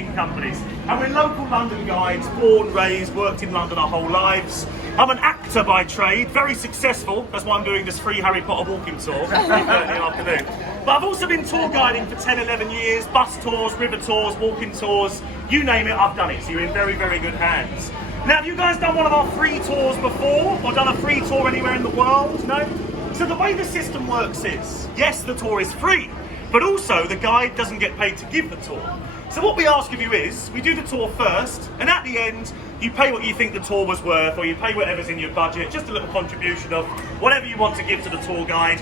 marketing companies. And we're local London guides, born, raised, worked in London our whole lives. I'm an actor by trade, very successful. That's why I'm doing this free Harry Potter walking tour, 3:30 in the afternoon. But I've also been tour guiding for 10, 11 years, bus tours, river tours, walking tours, you name it, I've done it. So you're in very, very good hands. Now, have you guys done one of our free tours before, or done a free tour anywhere in the world? No? So the way the system works is, yes, the tour is free, but also the guide doesn't get paid to give the tour. So what we ask of you is, we do the tour first, and at the end, you pay what you think the tour was worth, or you pay whatever's in your budget, just a little contribution of whatever you want to give to the tour guide.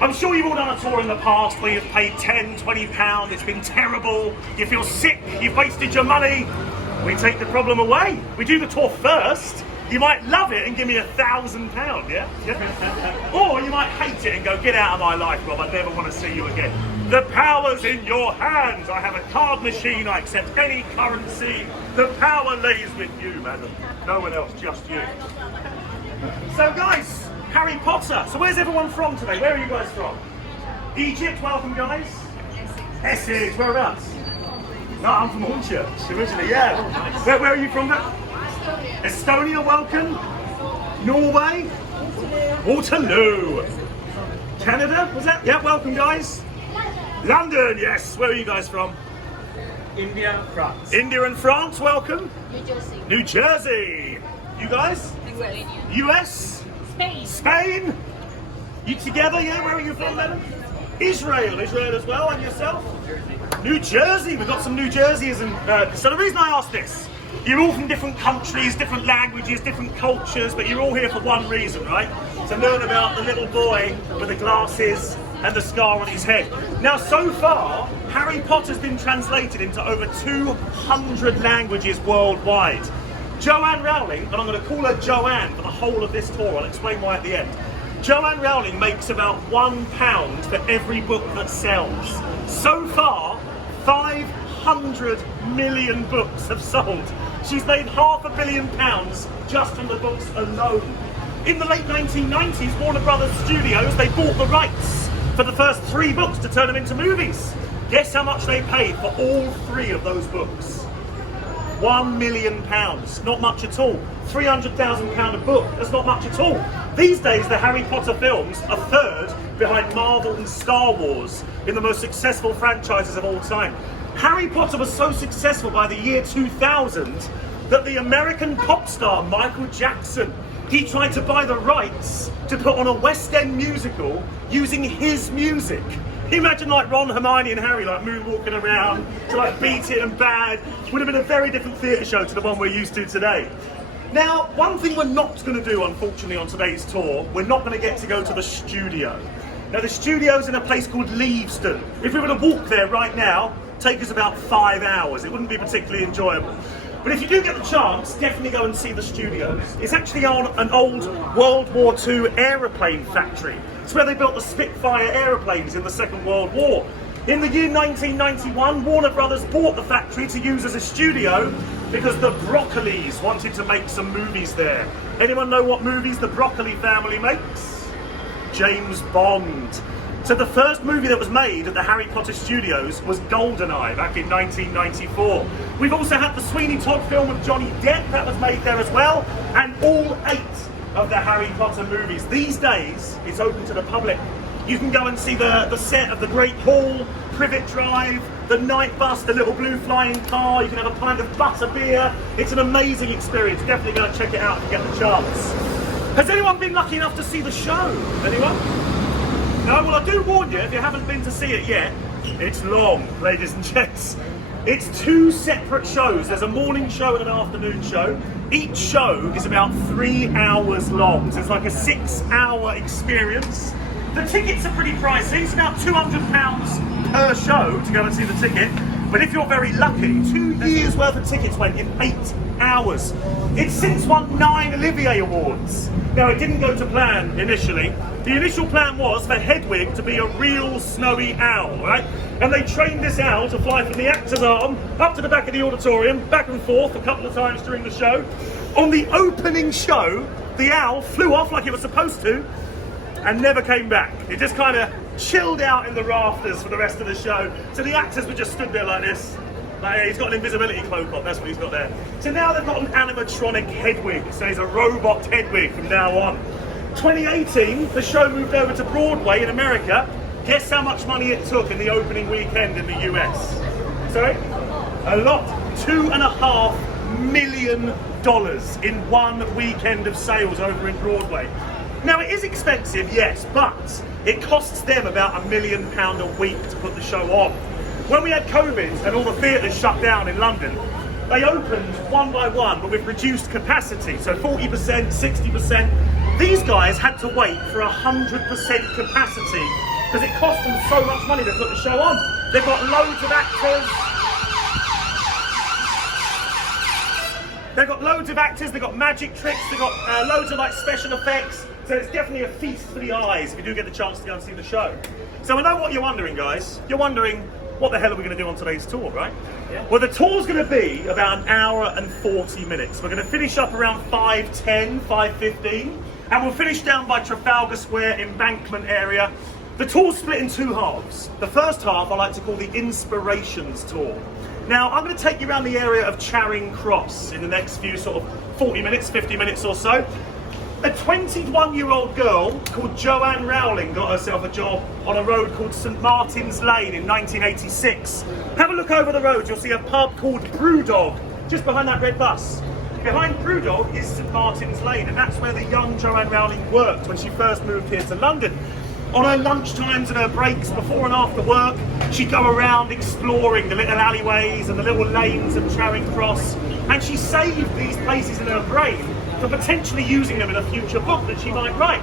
I'm sure you've all done a tour in the past where you've paid £10, £20, it's been terrible, you feel sick, you've wasted your money. We take the problem away. We do the tour first. You might love it and give me £1,000, yeah? Or you might hate it and go, get out of my life, Rob, I never want to see you again. The power's in your hands. I have a card machine, I accept any currency. The power lays with you, madam. No one else, just you. So guys, Harry Potter. So where's everyone from today? Where are you guys from? Egypt, welcome guys. Essex, whereabouts? No, I'm from Hornchurch, originally, yeah. Where are you from? Estonia, welcome. Norway? Waterloo. Canada, was that? Yeah, welcome guys. London, yes. Where are you guys from? India, France. India and France, welcome. New Jersey. New Jersey. You guys? Lithuania. US? Spain. Spain? You together, yeah? Where are you from, madam? Israel as well, and yourself? New Jersey, we've got some New Jerseyers. So the reason I ask this, you're all from different countries, different languages, different cultures, but you're all here for one reason, right? To learn about the little boy with the glasses and the scar on his head. Now, so far, Harry Potter's been translated into over 200 languages worldwide. Joanne Rowling, and I'm going to call her Joanne for the whole of this tour, I'll explain why at the end. Joanne Rowling makes about £1 for every book that sells. So far, 500 million books have sold. She's made £500 million just from the books alone. In the late 1990s, Warner Brothers Studios, they bought the rights for the first 3 books to turn them into movies. Guess how much they paid for all 3 of those books? £1 million. Not much at all. £300,000 a book. That's not much at all. These days, the Harry Potter films are third behind Marvel and Star Wars in the most successful franchises of all time. Harry Potter was so successful by the year 2000 that the American pop star Michael Jackson, he tried to buy the rights to put on a West End musical using his music. Imagine like Ron, Hermione and Harry like moonwalking around to like Beat It and Bad. Would have been a very different theatre show to the one we're used to today. Now, one thing we're not going to do, unfortunately, on today's tour, we're not going to get to go to the studio. Now, the studio's in a place called Leavesden. If we were to walk there right now, take us about 5 hours. It wouldn't be particularly enjoyable. But if you do get the chance, definitely go and see the studios. It's actually on an old World War II aeroplane factory. It's where they built the Spitfire aeroplanes in the Second World War. In the year 1991, Warner Brothers bought the factory to use as a studio because the Broccolis wanted to make some movies there. Anyone know what movies the Broccoli family makes? James Bond. So the first movie that was made at the Harry Potter Studios was GoldenEye back in 1994. We've also had the Sweeney Todd film with Johnny Depp that was made there as well, and all 8 of the Harry Potter movies. These days, it's open to the public. You can go and see the set of the Great Hall, Privet Drive, the night bus, the little blue flying car. You can have a pint of butter beer. It's an amazing experience. Definitely go and check it out if you get the chance. Has anyone been lucky enough to see the show? Anyone? No? Well, I do warn you, if you haven't been to see it yet, it's long, ladies and gents. It's 2 separate shows. There's a morning show and an afternoon show. Each show is about 3 hours long. So it's like a 6-hour experience. The tickets are pretty pricey. It's about £200 per show to go and see the ticket. But if you're very lucky, 2 years worth of tickets went in 8 hours. It's since won 9 Olivier Awards. Now, it didn't go to plan initially. The initial plan was for Hedwig to be a real snowy owl, right? And they trained this owl to fly from the actor's arm up to the back of the auditorium, back and forth a couple of times during the show. On the opening show, the owl flew off like it was supposed to and never came back. It just kind of chilled out in the rafters for the rest of the show. So the actors were just stood there like this, Like, he's got an invisibility cloak on, that's what he's got there. So now they've got an animatronic Hedwig, so he's a robot Hedwig from now on. 2018, the show moved over to Broadway in America. Guess how much money it took in the opening weekend in the US? Sorry? A lot. $2.5 million in one weekend of sales over in Broadway. Now it is expensive, yes, but it costs them about £1 million a week to put the show on. When we had COVID and all the theatres shut down in London, they opened one by one, but with reduced capacity, so 40%, 60%. These guys had to wait for 100% capacity because it cost them so much money to put the show on. They've got loads of actors. They've got magic tricks, they've got loads of like special effects. So it's definitely a feast for the eyes if you do get the chance to go and see the show. So I know what you're wondering, guys. You're wondering, what the hell are we going to do on today's tour, right? Yeah. Well, the tour's going to be about 1 hour and 40 minutes. We're going to finish up around 5:10, 5:15, and we'll finish down by Trafalgar Square, Embankment area. The tour's split in two halves. The first half I like to call the Inspirations Tour. Now, I'm going to take you around the area of Charing Cross in the next few sort of 40 minutes, 50 minutes or so. A 21-year-old girl called Joanne Rowling got herself a job on a road called St Martin's Lane in 1986. Have a look over the road, you'll see a pub called Brewdog, just behind that red bus. Behind Brewdog is St Martin's Lane, and that's where the young Joanne Rowling worked when she first moved here to London. On her lunch times and her breaks before and after work, she'd go around exploring the little alleyways and the little lanes of Charing Cross, and she saved these places in her brain for potentially using them in a future book that she might write.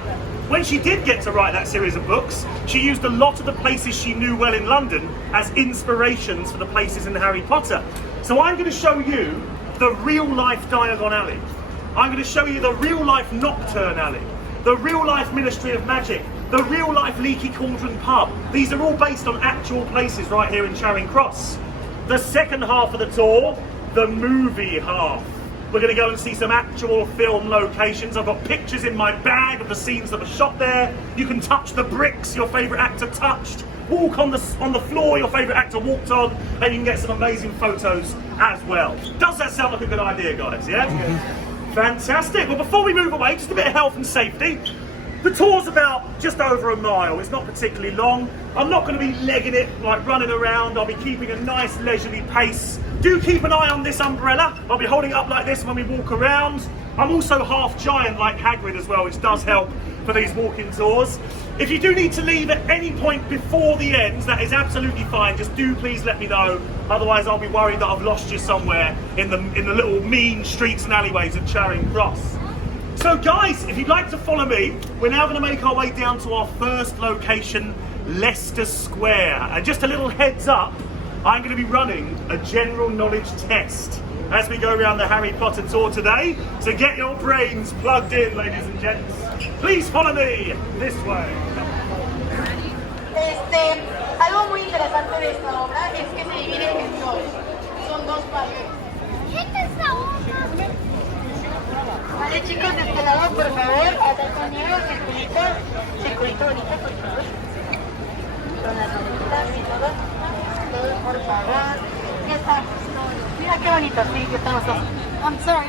When she did get to write that series of books, she used a lot of the places she knew well in London as inspirations for the places in Harry Potter. So I'm going to show you the real-life Diagon Alley. I'm going to show you the real-life Nocturne Alley, the real-life Ministry of Magic, the real-life Leaky Cauldron pub. These are all based on actual places right here in Charing Cross. The second half of the tour, the movie half. We're going to go and see some actual film locations. I've got pictures in my bag of the scenes that were shot there. You can touch the bricks your favourite actor touched, walk on the floor your favourite actor walked on, and you can get some amazing photos as well. Does that sound like a good idea, guys? Yeah? Fantastic. Well, before we move away, just a bit of health and safety. The tour's about just over a mile. It's not particularly long. I'm not going to be legging it, like running around. I'll be keeping a nice leisurely pace. Do keep an eye on this umbrella. I'll be holding it up like this when we walk around. I'm also half giant like Hagrid as well, which does help for these walking tours. If you do need to leave at any point before the end, that is absolutely fine. Just do please let me know. Otherwise, I'll be worried that I've lost you somewhere in the little mean streets and alleyways of Charing Cross. So guys, if you'd like to follow me, we're now going to make our way down to our first location, Leicester Square. And just a little heads up, I'm going to be running a general knowledge test as we go around the Harry Potter tour today. So get your brains plugged in, ladies and gents. Please follow me this way. Algo muy interesante de esta obra es que se divide en dos. Son dos partes. Vale, chicos, de este lado, por favor, atrás conmigo, circulito, circulito bonito, por favor. Con las manitas y todo, por favor. Ya está. Mira qué bonito, sí, que estamos todos. I'm sorry.